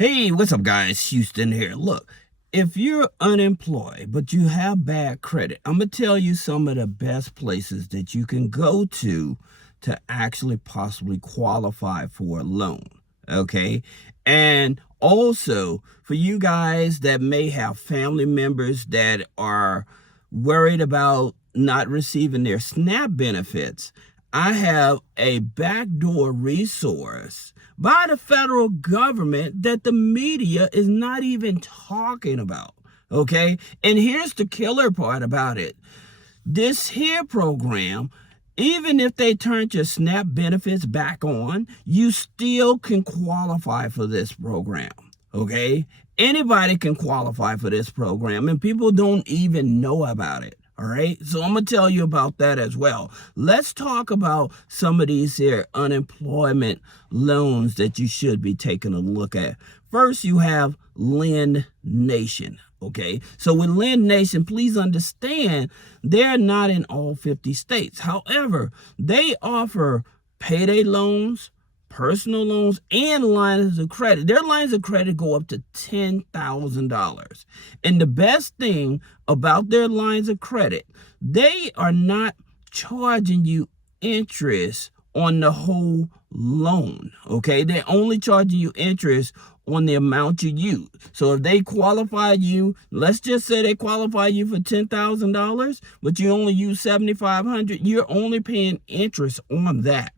Hey, what's up, guys? Houston here. Look, if you're unemployed, but you have bad credit, I'm going to tell you some of the best places that you can go to actually possibly qualify for a loan. Okay. And also, for you guys that may have family members that are worried about not receiving their SNAP benefits, I have a backdoor resource by the federal government that the media is not even talking about. Okay. And here's the killer part about it. This here program, even if they turned your SNAP benefits back on, you still can qualify for this program. Okay. Anybody can qualify for this program, and people don't even know about it. All right. So I'm going to tell you about that as well. Let's talk about some of these here unemployment loans that you should be taking a look at. First, you have Lend Nation. Okay. So with Lend Nation, please understand they're not in all 50 states. However, they offer payday loans, personal loans, and lines of credit. Their lines of credit go up to $10,000. And the best thing about their lines of credit, they are not charging you interest on the whole loan. Okay, they're only charging you interest on the amount you use. So if they qualify you, let's just say they qualify you for $10,000, but you only use $7,500, you're only paying interest on that.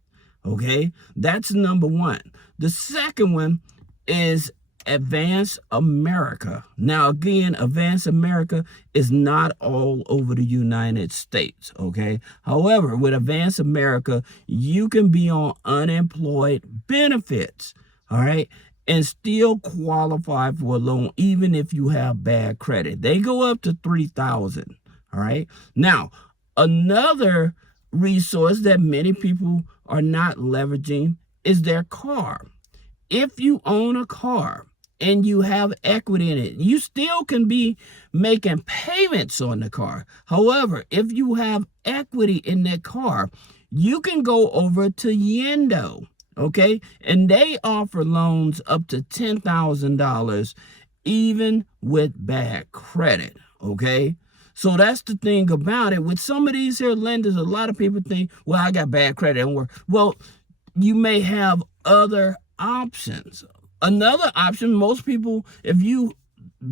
Okay, that's number one. The second one is Advance America. Now, again, Advance America is not all over the United States. Okay, however, with Advance America, you can be on unemployed benefits. All right, and still qualify for a loan, even if you have bad credit. They go up to $3,000. All right, now another resource that many people are not leveraging is their car. If you own a car and you have equity in it, you still can be making payments on the car. However, if you have equity in that car, you can go over to Yendo, okay? And they offer loans up to $10,000 even with bad credit, okay? So that's the thing about it. With some of these here lenders, a lot of people think, well, I got bad credit and work. Well, you may have other options. Another option, most people, if you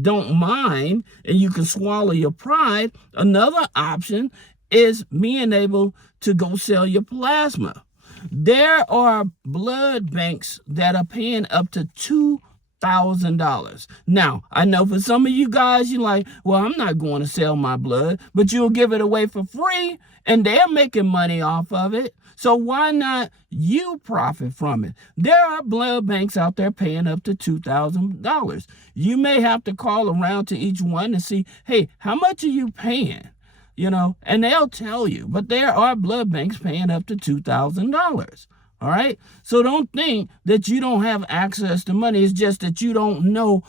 don't mind and you can swallow your pride, another option is being able to go sell your plasma. There are blood banks that are paying up to $2,000. Now, I know for some of you guys, you're like, well, I'm not going to sell my blood, but you'll give it away for free and they're making money off of it. So why not you profit from it? There are blood banks out there paying up to $2,000. You may have to call around to each one and see, hey, how much are you paying? And they'll tell you, but there are blood banks paying up to $2,000. All right. So don't think that you don't have access to money. It's just that you don't know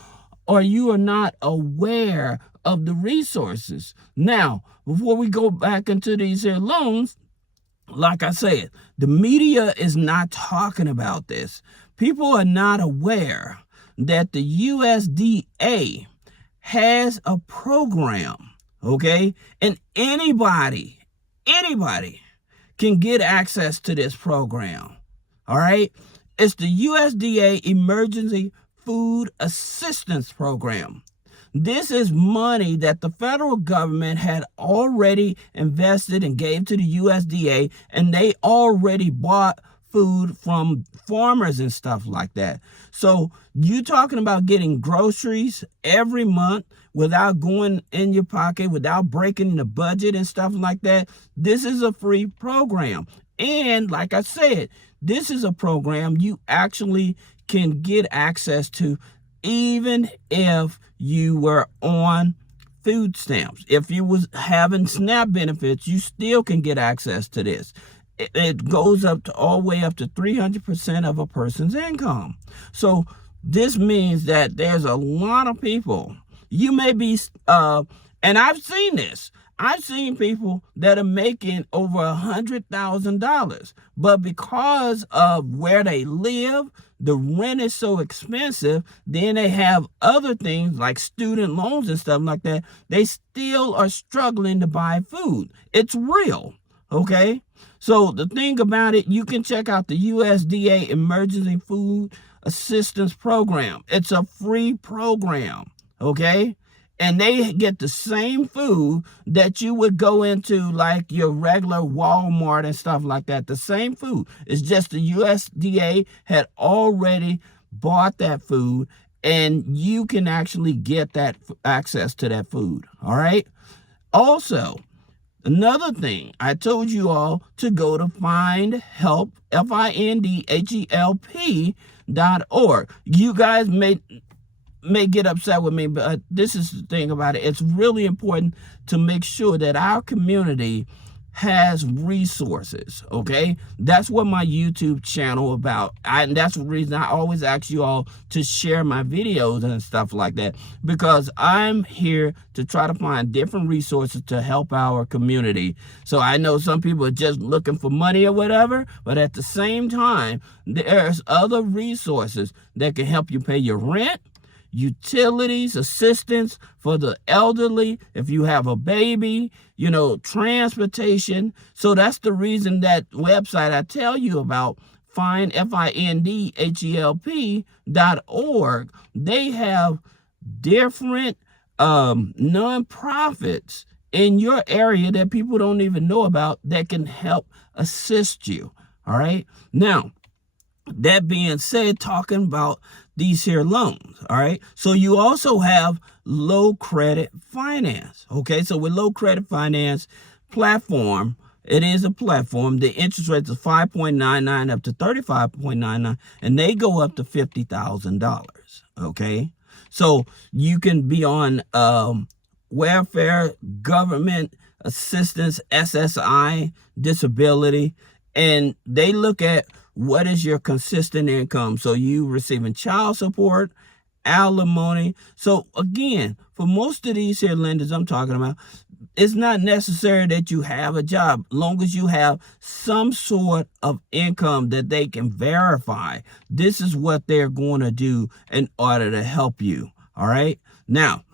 or you are not aware of the resources. Now, before we go back into these here loans, like I said, the media is not talking about this. People are not aware that the USDA has a program, okay? And anybody can get access to this program. All right. It's the USDA Emergency Food Assistance Program. This is money that the federal government had already invested and gave to the USDA, and they already bought food from farmers and stuff like that. So you talking about getting groceries every month without going in your pocket, without breaking the budget and stuff like that. This is a free program. And like I said, this is a program you actually can get access to even if you were on food stamps. If you was having SNAP benefits, you still can get access to this. It goes up to all the way up to 300% of a person's income. So this means that there's a lot of people. You may be, and I've seen this. I've seen people that are making over $100,000, but because of where they live, the rent is so expensive, then they have other things like student loans and stuff like that. They still are struggling to buy food. It's real, okay? So the thing about it, you can check out the USDA Emergency Food Assistance Program. It's a free program, okay? And they get the same food that you would go into like your regular Walmart and stuff like that. The same food. It's just the USDA had already bought that food, and you can actually get that access to that food. All right. Also, another thing, I told you all to go to findhelp, findhelp.org. You guys may get upset with me, but this is the thing about it. It's really important to make sure that our community has resources, okay? That's what my YouTube channel about. And that's the reason I always ask you all to share my videos and stuff like that, because I'm here to try to find different resources to help our community. So I know some people are just looking for money or whatever, but at the same time, there's other resources that can help you pay your rent, utilities, assistance for the elderly, if you have a baby, transportation. So that's the reason that website I tell you about, findhelp.org, they have different nonprofits in your area that people don't even know about that can help assist you. All right. Now, that being said, talking about these here loans, all right? So you also have low credit finance, okay? So with low credit finance platform, it is a platform. The interest rate is 5.99 up to 35.99, and they go up to $50,000, okay? So you can be on welfare, government assistance, SSI, disability, and they look at what is your consistent income. So you receiving child support, alimony. So again, for most of these here lenders I'm talking about, it's not necessary that you have a job, long as you have some sort of income that they can verify. This is what they're going to do in order to help you. All right. Now,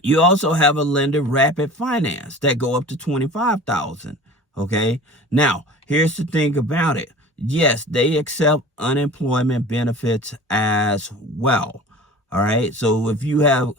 you also have a lender, Rapid Finance, that go up to $25,000. Okay. Now, here's the thing about it. Yes, they accept unemployment benefits as well. All right. So if you have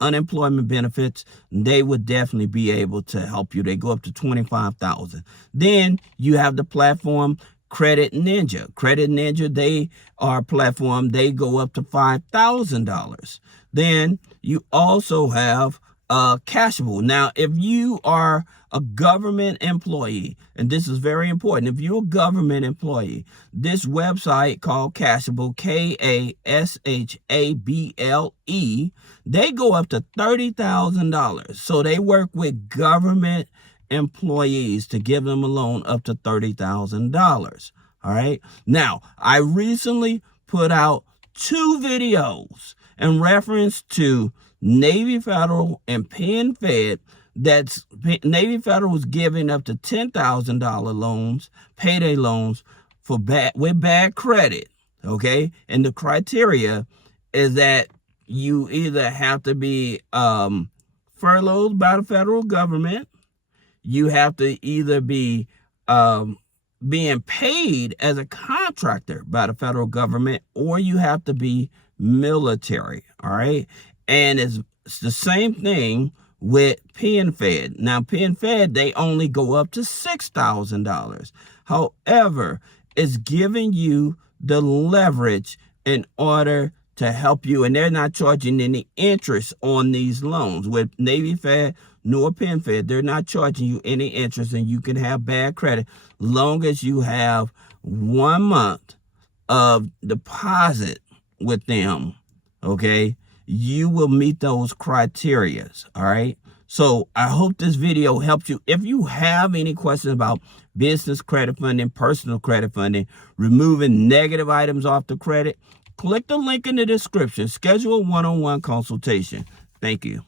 unemployment benefits, they would definitely be able to help you. They go up to $25,000. Then you have the platform Credit Ninja. Credit Ninja, they are a platform. They go up to $5,000. Then you also have Cashable. Now, if you are a government employee, and this is very important, if you're a government employee, this website called Cashable, Kashable, they go up to $30,000. So they work with government employees to give them a loan up to $30,000. All right. Now, I recently put out 2 videos in reference to Navy Federal and Penn Fed. That's Navy Federal is giving up to $10,000 loans, payday loans with bad credit. Okay. And the criteria is that you either have to be furloughed by the federal government, you have to either be being paid as a contractor by the federal government, or you have to be military. All right. And it's the same thing with Penn Fed. Now, Penn Fed, they only go up to $6,000. However, it's giving you the leverage in order to help you, and they're not charging any interest on these loans. With Navy Fed nor Penn Fed, they're not charging you any interest, and you can have bad credit long as you have 1 month of deposit with them. Okay, you will meet those criteria. All right. So I hope this video helps you. If you have any questions about business credit funding, personal credit funding, removing negative items off the credit, click the link in the description. Schedule a one-on-one consultation. Thank you.